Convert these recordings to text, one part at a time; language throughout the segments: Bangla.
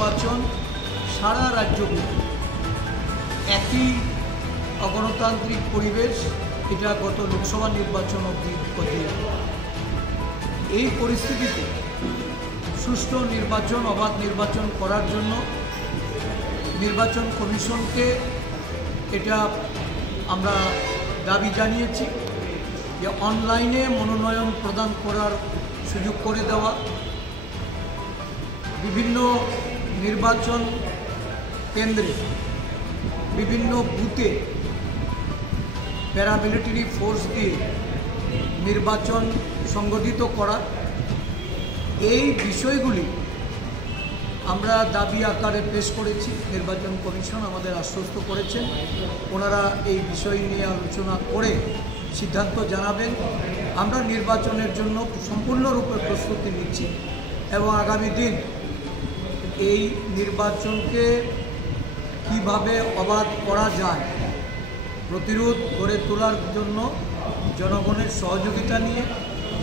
নির্বাচন সারা রাজ্যে একই অগণতান্ত্রিক পরিবেশ, এটা গত লোকসভা নির্বাচন অবধি ঘটে। এই পরিস্থিতিতে সুষ্ঠু নির্বাচন, অবাধ নির্বাচন করার জন্য নির্বাচন কমিশনকে এটা আমরা দাবি জানিয়েছি যে অনলাইনে মনোনয়ন প্রদান করার সুযোগ করে দেওয়া, বিভিন্ন নির্বাচন কেন্দ্রে বিভিন্ন বুথে প্যারামিলিটারি ফোর্স দিয়ে নির্বাচন সংগঠিত করা, এই বিষয়গুলি আমরা দাবি আকারে পেশ করেছি। নির্বাচন কমিশন আমাদের আশ্বস্ত করেছেন ওনারা এই বিষয় নিয়ে আলোচনা করে সিদ্ধান্ত জানাবেন। আমরা নির্বাচনের জন্য সম্পূর্ণরূপে প্রস্তুতি নিচ্ছি এবং আগামী দিন এই নির্বাচনকে কিভাবে অবাধ করা যায় প্রতিরোধ গড়ে তোলার জন্য জনগণের সহযোগিতা নিয়ে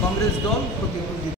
কংগ্রেস দল প্রতিদ্বন্দ্বিতা